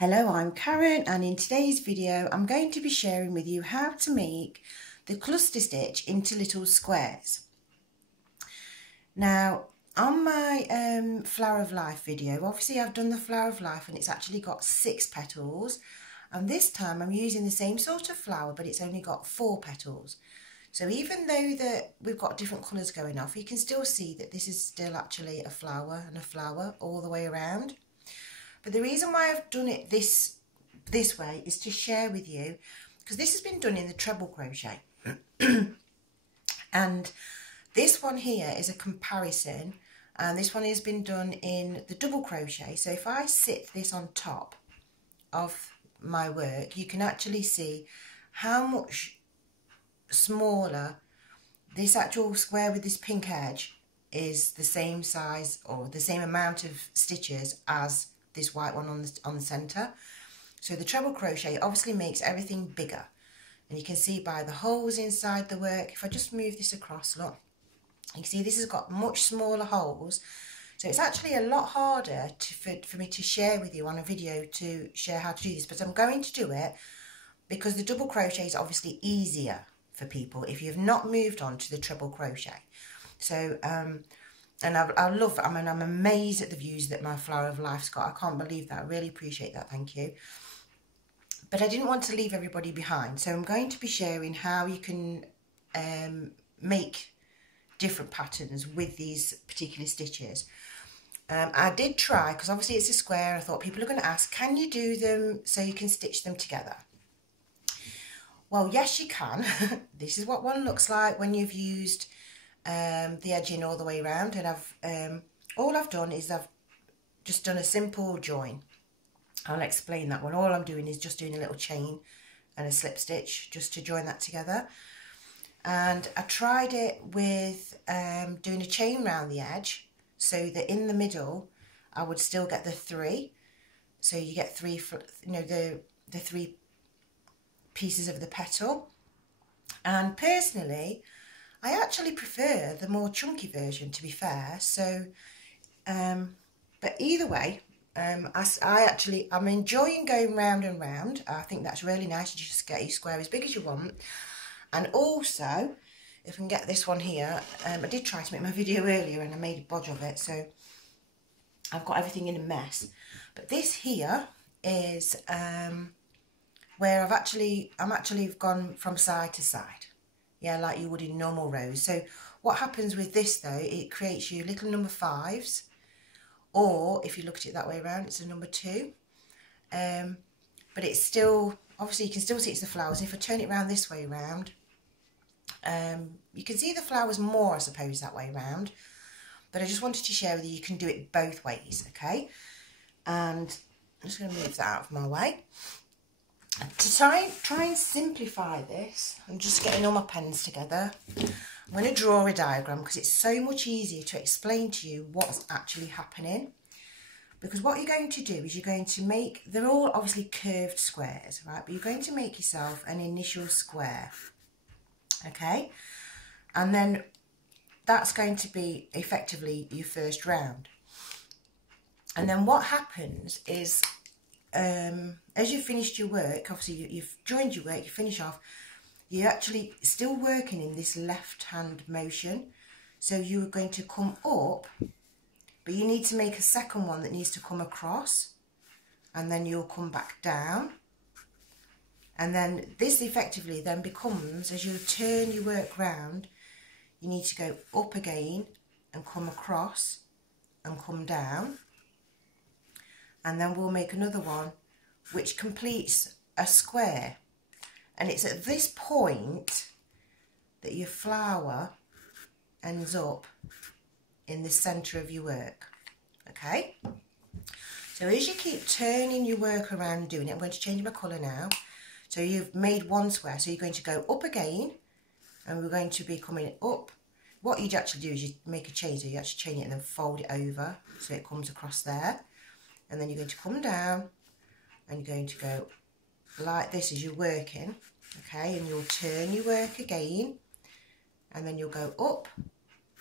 Hello, I'm Karen, and in today's video I'm going to be sharing with you how to make the cluster stitch into little squares. Now on my Flower of Life video, obviously I've done the Flower of Life and it's actually got 6 petals, and this time I'm using the same sort of flower but it's only got 4 petals. So even though that we've got different colours going off, you can still see that this is still actually a flower and a flower all the way around. But the reason why I've done it this way is to share with you, because this has been done in the treble crochet. And this one here is a comparison, and this one has been done in the double crochet. So if I sit this on top of my work, you can actually see how much smaller this actual square with this pink edge is, the same size or the same amount of stitches as this white one on the center. So the treble crochet obviously makes everything bigger, and you can see by the holes inside the work. If I just move this across, look, you can see this has got much smaller holes, so it's actually a lot harder for me to share with you on a video to share how to do this, but I'm going to do it because the double crochet is obviously easier for people if you've not moved on to the treble crochet. So and I'm amazed at the views that my Flower of Life's got. I can't believe that. I really appreciate that. Thank you. But I didn't want to leave everybody behind. So I'm going to be sharing how you can make different patterns with these particular stitches. I did try, because obviously it's a square. I thought people are going to ask, can you do them so you can stitch them together? Well, yes, you can. This is what one looks like when you've used the edging all the way around, and all I've done is I've just done a simple join. I'll explain that one. All I'm doing is just doing a little chain and a slip stitch just to join that together. And I tried it with doing a chain round the edge, so that in the middle I would still get the 3. So you get 3, you know, the 3 pieces of the petal. And personally, I actually prefer the more chunky version, to be fair. So, but either way, I'm enjoying going round and round. I think that's really nice. You just get your square as big as you want. And also, if I can get this one here, I did try to make my video earlier and I made a bodge of it, so I've got everything in a mess. But this here is where I'm actually gone from side to side. Yeah, like you would in normal rows. So what happens with this though, it creates you little number 5s, or if you look at it that way around, it's a number 2. But it's still, obviously you can still see it's the flowers. If I turn it around this way around, you can see the flowers more, I suppose, that way around. But I just wanted to share with you, you can do it both ways, okay? And I'm just going to move that out of my way. To try and simplify this, I'm just getting all my pens together. I'm going to draw a diagram because it's so much easier to explain to you what's actually happening. Because what you're going to do is you're going to make, they're all obviously curved squares, right? But you're going to make yourself an initial square, okay? And then that's going to be effectively your first round. And then what happens is, as you've finished your work, obviously you've joined your work, you finish off, you're actually still working in this left hand motion. So you're going to come up, but you need to make a second one that needs to come across, and then you'll come back down. And then this effectively then becomes, as you turn your work round, you need to go up again and come across and come down. And then we'll make another one which completes a square. And it's at this point that your flower ends up in the centre of your work, okay? So as you keep turning your work around and doing it, I'm going to change my colour now. So you've made one square, so you're going to go up again, and we're going to be coming up. What you'd actually do is you make a chain, so you actually chain it and then fold it over so it comes across there. And then you're going to come down and you're going to go like this as you're working, okay? And you'll turn your work again, and then you'll go up,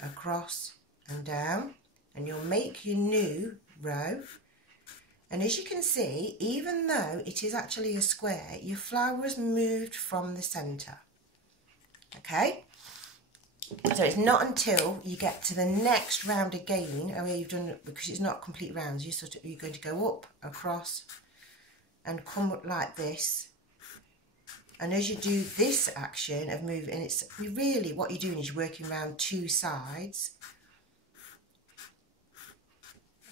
across and down, and you'll make your new row, And as you can see, even though it is actually a square, your flower has moved from the centre. Okay, so it's not until you get to the next round again, where you've done, because it's not complete rounds, you're going to go up, across, and come up like this. And as you do this action of moving, and it's really what you're doing is you're working around two sides,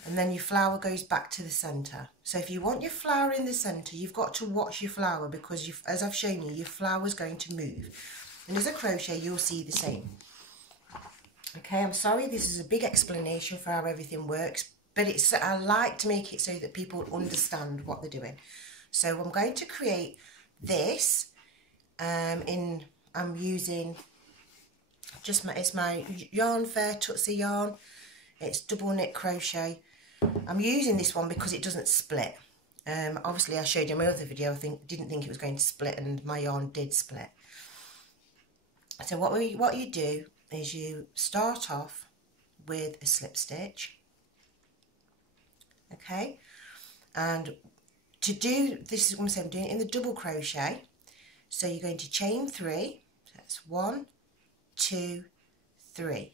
and then your flower goes back to the centre. So if you want your flower in the centre, you've got to watch your flower, because as I've shown you, your flower's going to move. And as a crochet, you'll see the same. Okay, I'm sorry, this is a big explanation for how everything works, but I like to make it so that people understand what they're doing. So I'm going to create this. I'm using it's my Yarn Fair Tutsi yarn. It's double knit crochet. I'm using this one because it doesn't split. Obviously I showed you in my other video, didn't think it was going to split, and my yarn did split. So what you do is you start off with a slip stitch. Okay, and to do this, is what I'm saying, I'm doing it in the double crochet. So you're going to chain 3, so that's 1, 2, 3,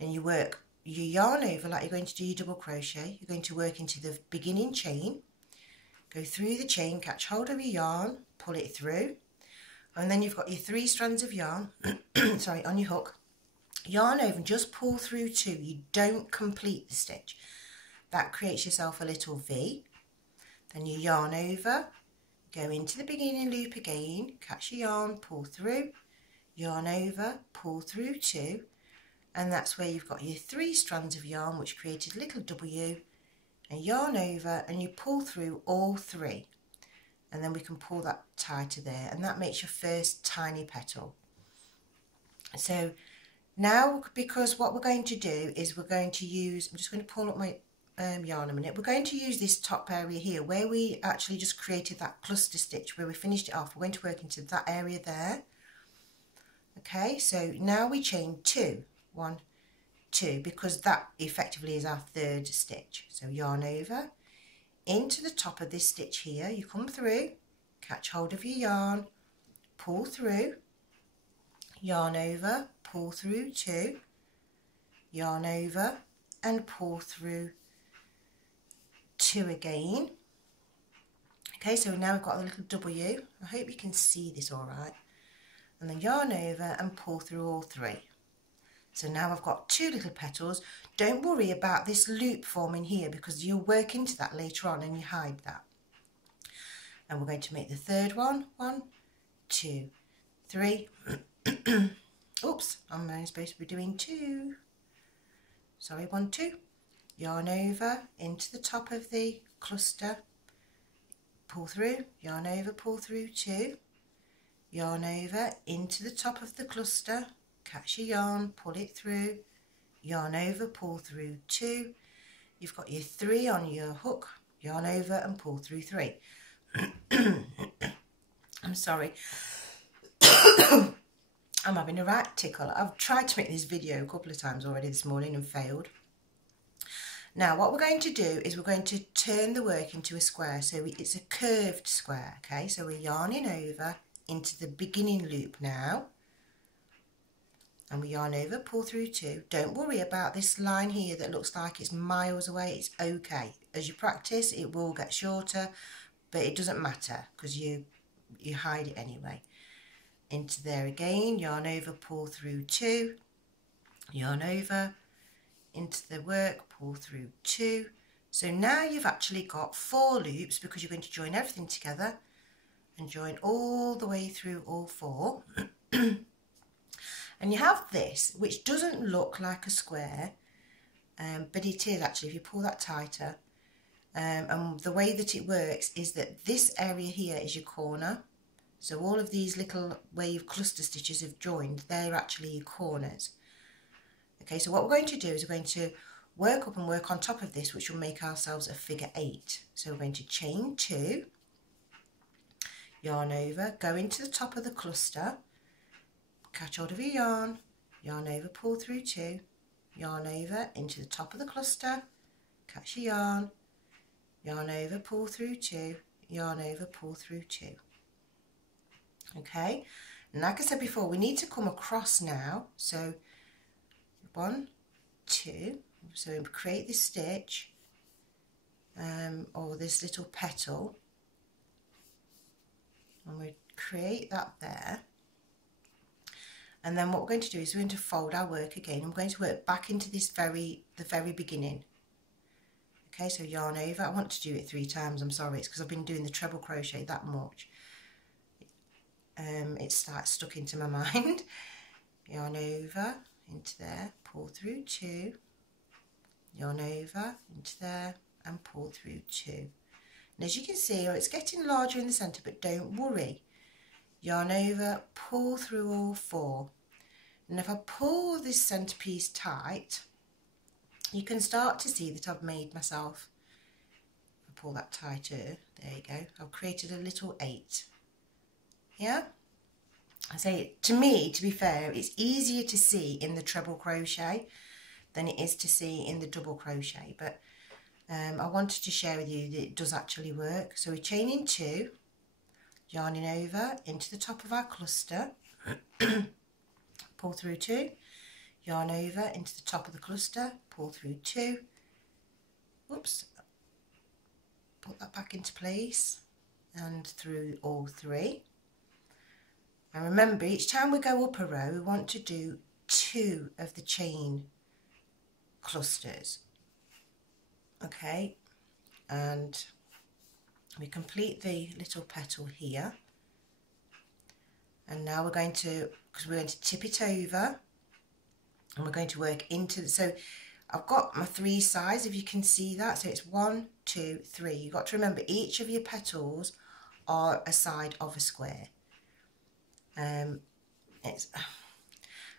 and you work your yarn over like you're going to do your double crochet. You're going to work into the beginning chain, go through the chain, catch hold of your yarn, pull it through, and then you've got your 3 strands of yarn sorry, on your hook, yarn over and just pull through 2. You don't complete the stitch. That creates yourself a little V. Then you yarn over, go into the beginning loop again, catch your yarn, pull through, yarn over, pull through 2, and that's where you've got your 3 strands of yarn, which created a little W, and yarn over, and you pull through all 3, and then we can pull that tighter there, and that makes your first tiny petal. So now, because what we're going to do is we're going to use, I'm just going to pull up my yarn a minute. We're going to use this top area here where we actually just created that cluster stitch where we finished it off. We're going to work into that area there. Okay, so now we chain 2, 1, 2, because that effectively is our 3rd stitch. So yarn over into the top of this stitch here, you come through, catch hold of your yarn, pull through, yarn over, pull through 2, yarn over and pull through 2 again. Okay, so now we've got a little W. I hope you can see this all right. And then yarn over and pull through all 3. So now I've got 2 little petals. Don't worry about this loop forming here, because you'll work into that later on and you hide that. And we're going to make the 3rd one. 1, 2, 3. Oops, I'm only supposed to be doing 2. Sorry, 1, 2. Yarn over into the top of the cluster, pull through, yarn over, pull through 2, yarn over into the top of the cluster, catch your yarn, pull it through, yarn over, pull through 2, you've got your 3 on your hook, yarn over and pull through 3. I'm sorry. I'm having a right tickle. I've tried to make this video a couple of times already this morning and failed. Now what we're going to do is we're going to turn the work into a square, so it's a curved square. Okay, so we're yarning over into the beginning loop now, and we yarn over, pull through 2. Don't worry about this line here that looks like it's miles away. It's okay. As you practice, it will get shorter, but it doesn't matter because you hide it anyway. Into there again, yarn over, pull through 2, yarn over into the work, pull through 2. So now you've actually got 4 loops, because you're going to join everything together and join all the way through all 4. And you have this, which doesn't look like a square, but it is actually, if you pull that tighter. And the way that it works is that this area here is your corner. So all of these little where your cluster stitches have joined, they're actually your corners. Okay, so what we're going to do is we're going to work up and work on top of this, which will make ourselves a figure 8. So we're going to chain 2, yarn over, go into the top of the cluster, catch hold of your yarn over, pull through 2, yarn over into the top of the cluster, catch your yarn over, pull through 2, yarn over, pull through 2. Okay, and like I said before, we need to come across now. So 1, 2, so we create this stitch or this little petal, and we create that there. And then what we're going to do is we're going to fold our work again. I'm going to work back into this the very beginning. Okay, so yarn over. I want to do it 3 times. I'm sorry, it's because I've been doing the treble crochet that much. It starts stuck into my mind. Yarn over into there, pull through 2, yarn over into there, and pull through 2. And as you can see, it's getting larger in the centre, but don't worry. Yarn over, pull through all 4. And if I pull this centrepiece tight, you can start to see that I've made myself, if I pull that tighter, there you go, I've created a little 8. Yeah? I say, to me, to be fair, it's easier to see in the treble crochet than it is to see in the double crochet, but I wanted to share with you that it does actually work. So we're chaining 2, yarning over into the top of our cluster, pull through 2, yarn over into the top of the cluster, pull through 2, whoops, put that back into place, and through all 3. And remember, each time we go up a row, we want to do 2 of the chain clusters. Okay, and we complete the little petal here. And now we're going to, because we're going to tip it over, and we're going to work into the, so I've got my 3 sides, if you can see that. So it's 1, 2, 3. You've got to remember each of your petals are a side of a square. I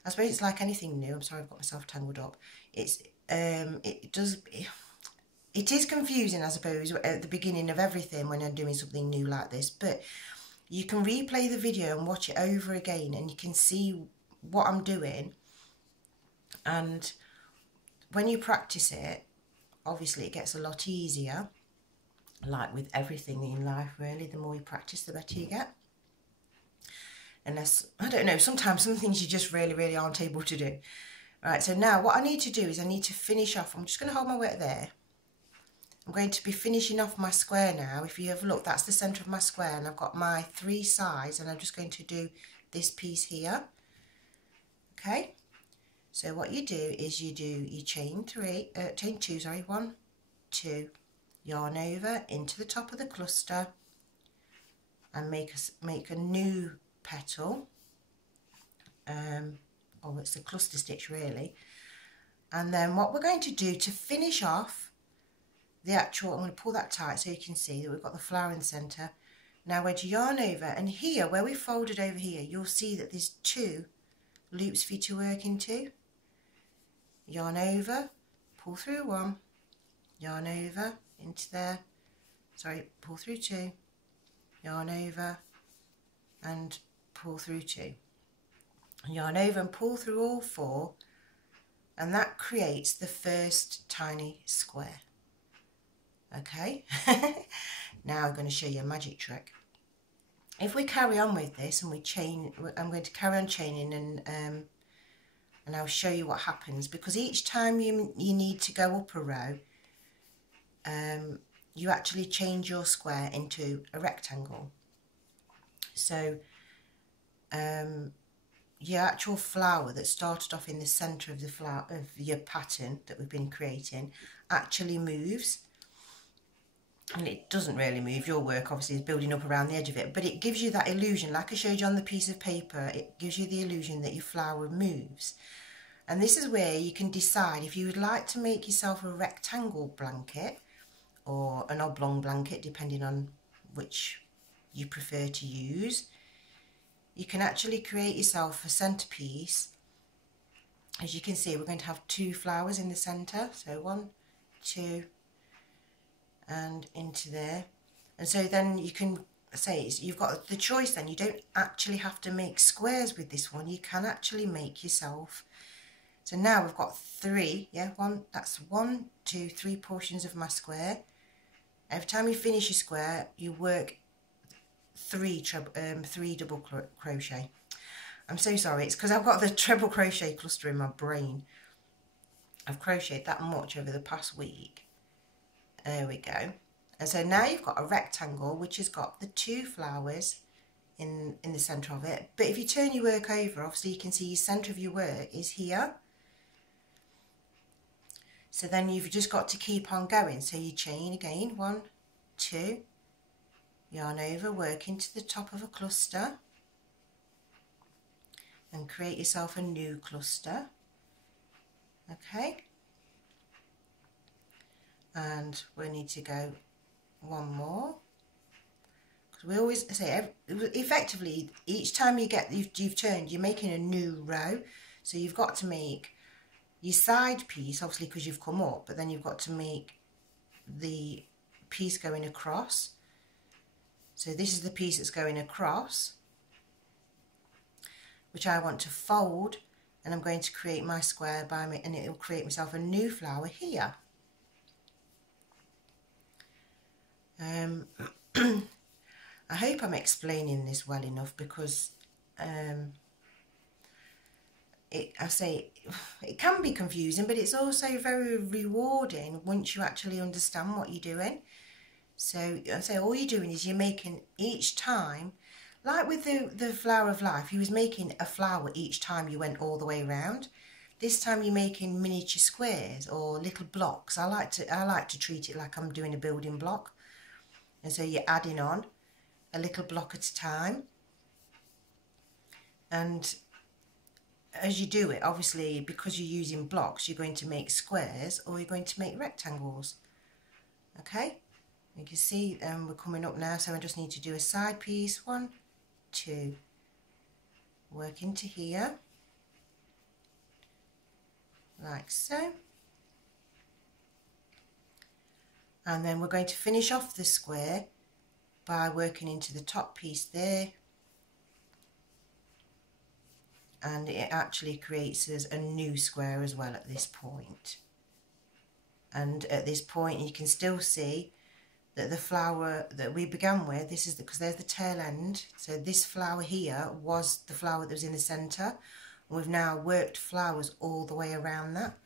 suppose it's like anything new. I'm sorry, I've got myself tangled up. It is confusing, I suppose, at the beginning of everything when I'm doing something new like this, but you can replay the video and watch it over again, and you can see what I'm doing. And when you practice it, obviously it gets a lot easier, like with everything in life really. The more you practice, the better you get. Unless, I don't know, sometimes some things you just really aren't able to do. Right, so now what I need to do is I need to finish off. I'm just going to hold my work there. I'm going to be finishing off my square now. If you have a look, that's the centre of my square, and I've got my 3 sides, and I'm just going to do this piece here. Okay, so what you do is you chain 2, sorry, 1, 2, yarn over into the top of the cluster, and make a new petal, or it's a cluster stitch really. And then what we're going to do to finish off the actual, I'm going to pull that tight so you can see that we've got the flower in the centre. Now we're going to yarn over, and here where we folded over here, you'll see that there's 2 loops for you to work into. Yarn over, pull through 1, yarn over into there, sorry, pull through 2, yarn over and pull through 2, yarn over and pull through all 4, and that creates the first tiny square. Okay, now I'm going to show you a magic trick. If we carry on with this and we chain, I'm going to carry on chaining, and I'll show you what happens, because each time you need to go up a row, you actually change your square into a rectangle. So your actual flower that started off in the centre of the flower of your pattern that we've been creating actually moves. And it doesn't really move. Your work obviously is building up around the edge of it, but it gives you that illusion, like I showed you on the piece of paper, it gives you the illusion that your flower moves. And this is where you can decide if you would like to make yourself a rectangle blanket or an oblong blanket, depending on which you prefer to use. You can actually create yourself a centerpiece. As you can see, we're going to have 2 flowers in the center, so 1, 2, and into there. And so then you can say, you've got the choice then, you don't actually have to make squares with this one, you can actually make yourself. So now we've got 3, yeah, that's 1, 2, 3 portions of my square. Every time you finish a square, you work three double crochet. I'm so sorry, it's because I've got the treble crochet cluster in my brain. I've crocheted that much over the past week. There we go. And so now you've got a rectangle which has got the 2 flowers in the centre of it. But if you turn your work over, obviously you can see your centre of your work is here. So then you've just got to keep on going. So you chain again, 1, 2, yarn over, work into the top of a cluster and create yourself a new cluster. Okay, and we need to go 1 more, because we always say effectively each time you've turned, you're making a new row. So you've got to make your side piece, obviously, because you've come up, but then you've got to make the piece going across. So this is the piece that's going across, which I want to fold, and I'm going to create my square and it will create myself a new flower here. I hope I'm explaining this well enough, because it can be confusing, but it's also very rewarding once you actually understand what you're doing. So I say all you're doing is you're making each time, like with the flower of life, you was making a flower each time you went all the way around. This time you're making miniature squares or little blocks. I like to treat it like I'm doing a building block. And so you're adding on a little block at a time. And as you do it, obviously, because you're using blocks, you're going to make squares or you're going to make rectangles. Okay, you can see we're coming up now, so I just need to do a side piece, 1, 2, work into here, like so. And then we're going to finish off the square by working into the top piece there, and it actually creates us a new square as well at this point. And at this point you can still see that the flower that we began with, this is because there's the tail end, so this flower here was the flower that was in the centre, and we've now worked flowers all the way around that,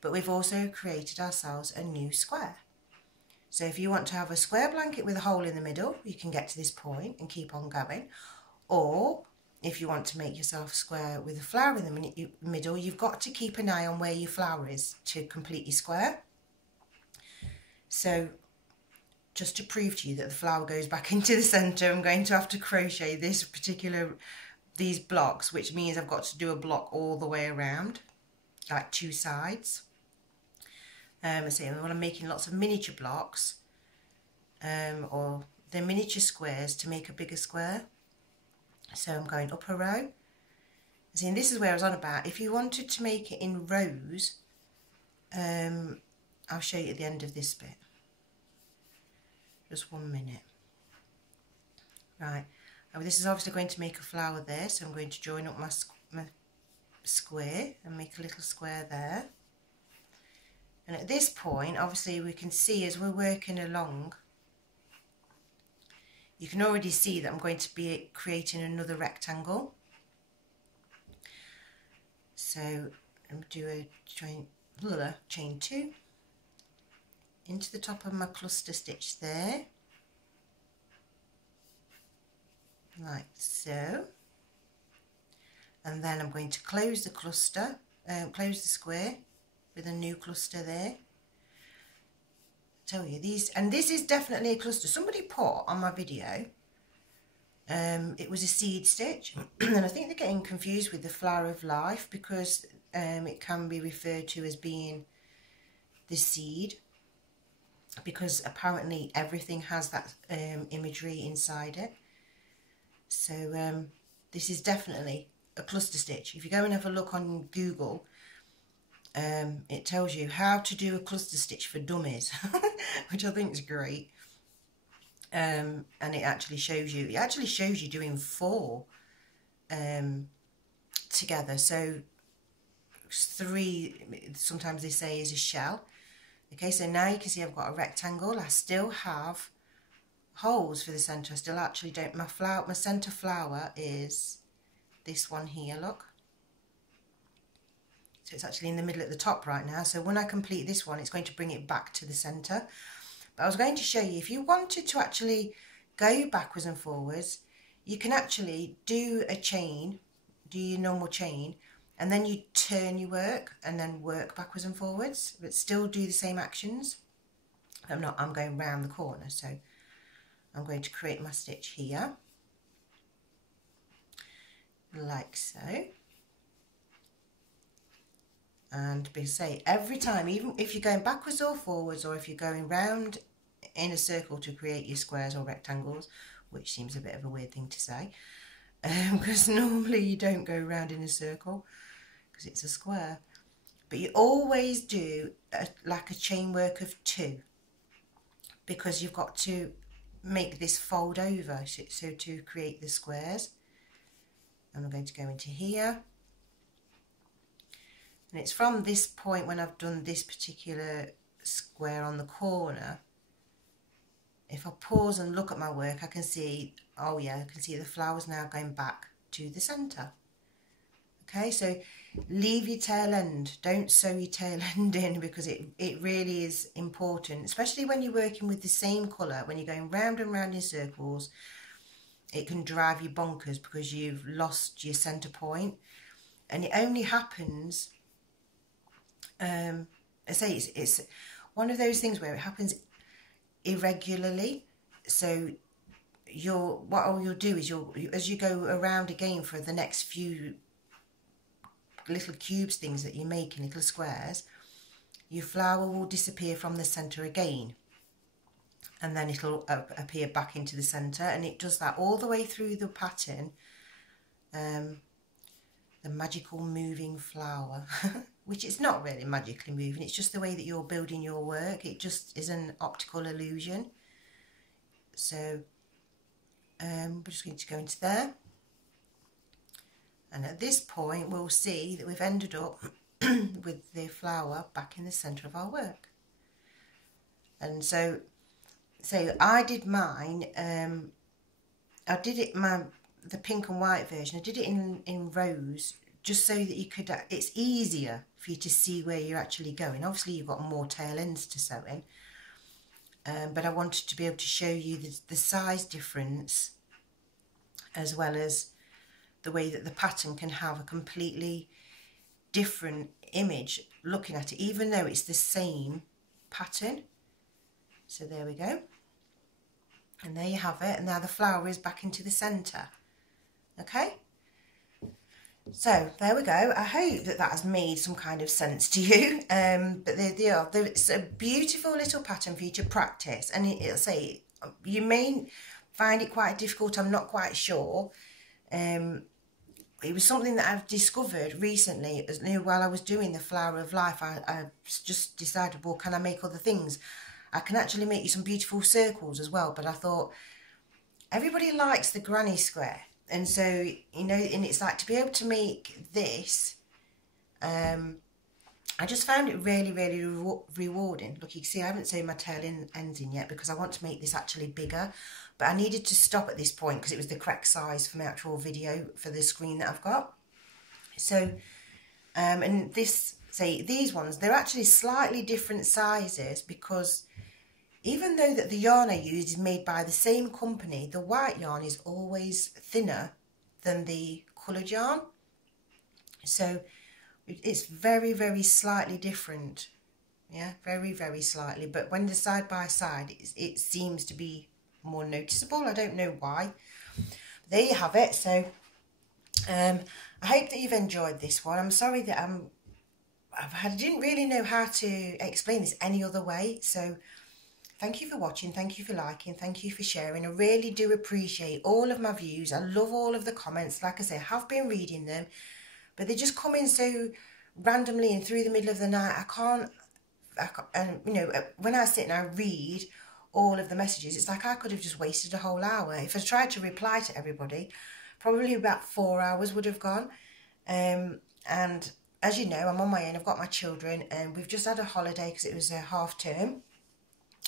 but we've also created ourselves a new square. So if you want to have a square blanket with a hole in the middle, you can get to this point and keep on going. Or if you want to make yourself a square with a flower in the middle, you've got to keep an eye on where your flower is to complete your square. So just to prove to you that the flower goes back into the centre, I'm going to have to crochet these blocks, which means I've got to do a block all the way around, like 2 sides. So when I'm making lots of miniature blocks, or they're miniature squares to make a bigger square. So I'm going up a row. See, and this is where I was on about. If you wanted to make it in rows, I'll show you at the end of this bit. Just 1 minute. Right, now this is obviously going to make a flower there, so I'm going to join up my square and make a little square there. And at this point, obviously, we can see as we're working along, you can already see that I'm going to be creating another rectangle. So I'm do a chain 2 into the top of my cluster stitch there, like so. And then I'm going to close the cluster, close the square with a new cluster there. Tell you these, and this is definitely a cluster. Somebody put on my video, it was a seed stitch, and I think they're getting confused with the flower of life, because it can be referred to as being the seed, because apparently everything has that imagery inside it. So this is definitely a cluster stitch. If you go and have a look on Google, it tells you how to do a cluster stitch for dummies, which I think is great. And it actually shows you doing 4 together. So 3, sometimes they say, is a shell. Okay, so now you can see I've got a rectangle. I still have holes for the centre. I still actually don't, my centre flower is this one here, look. So it's actually in the middle at the top right now. So when I complete this one, it's going to bring it back to the centre. But I was going to show you, if you wanted to actually go backwards and forwards, you can actually do a chain, do your normal chain, and then you turn your work and then work backwards and forwards, but still do the same actions. I'm going round the corner, so I'm going to create my stitch here, like so. And say every time, even if you're going backwards or forwards, or if you're going round in a circle to create your squares or rectangles, which seems a bit of a weird thing to say, because normally you don't go round in a circle because it's a square, but you always do like a chain work of 2, because you've got to make this fold over, so to create the squares. And I'm going to go into here. And it's from this point, when I've done this particular square on the corner, if I pause and look at my work, I can see, oh yeah, I can see the flowers now going back to the centre. Okay, so leave your tail end, don't sew your tail end in, because it really is important, especially when you're working with the same colour. When you're going round and round in circles, it can drive you bonkers because you've lost your centre point. And it only happens, I say it's one of those things where it happens irregularly. So what you'll do is as you go around again for the next few little cubes things that you're making, little squares, your flower will disappear from the centre again, and then it'll appear back into the centre, and it does that all the way through the pattern. The magical moving flower, which is not really magically moving, it's just the way that you're building your work. It just is an optical illusion. So we're just going to go into there, and at this point we'll see that we've ended up with the flower back in the centre of our work. And so I did mine, I did it the pink and white version, I did it in rows, just so that you could, it's easier for you to see where you're actually going. Obviously you've got more tail ends to sew in, but I wanted to be able to show you the size difference, as well as the way that the pattern can have a completely different image looking at it, even though it's the same pattern. So there we go, and there you have it, and now the flower is back into the centre. Okay, so there we go. I hope that has made some kind of sense to you. But it's a beautiful little pattern for you to practice, and it'll say you may find it quite difficult, I'm not quite sure. It was something that I've discovered recently, while I was doing the Flower of Life. I just decided, well, can I make other things? I can actually make you some beautiful circles as well, but I thought everybody likes the granny square. And so, you know, and it's like, to be able to make this, I just found it really, really rewarding. Look, you can see I haven't sewn my tail ends in yet because I want to make this actually bigger. But I needed to stop at this point because it was the correct size for my actual video for the screen that I've got. So, and these ones, they're actually slightly different sizes, because even though that the yarn I use is made by the same company, the white yarn is always thinner than the coloured yarn. So it's very, very slightly different. Yeah, very, very slightly. But when they're side by side, it seems to be more noticeable. I don't know why. There you have it. So I hope that you've enjoyed this one. I'm sorry that I didn't really know how to explain this any other way. So thank you for watching, thank you for liking, thank you for sharing. I really do appreciate all of my views. I love all of the comments. Like I say, I have been reading them, but they just come in so randomly and through the middle of the night. I can't, you know, when I sit and I read all of the messages, it's like I could have just wasted a whole hour. If I tried to reply to everybody, probably about 4 hours would have gone. And as you know, I'm on my own. I've got my children, and we've just had a holiday because it was a half term.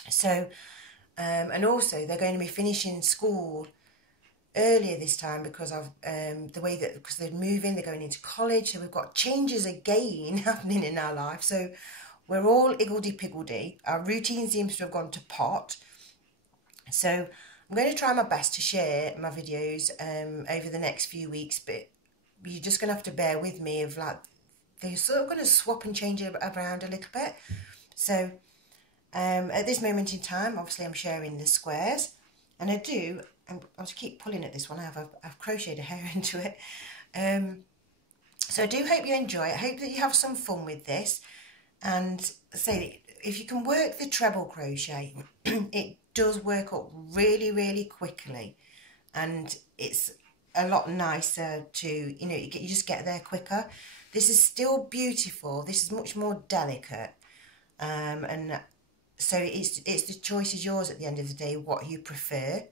So, and also they're going to be finishing school earlier this time because of the way that, because they're moving, they're going into college, so we've got changes again happening in our life. So we're all iggledy-piggledy. Our routine seems to have gone to pot. So I'm going to try my best to share my videos over the next few weeks, but you're just going to have to bear with me of like, they're sort of going to swap and change it around a little bit. So at this moment in time, obviously I'm sharing the squares, and I'll just keep pulling at this one. I've crocheted a hair into it. So I do hope you enjoy it. I hope that you have some fun with this. And say, if you can work the treble crochet, it does work up really, really quickly. And it's a lot nicer to, you know, you just get there quicker. This is still beautiful. This is much more delicate. And so it's the choice is yours at the end of the day, what you prefer.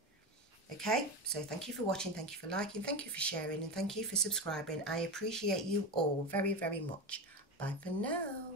Okay, so thank you for watching, thank you for liking, thank you for sharing, and thank you for subscribing. I appreciate you all very, very much. Bye for now.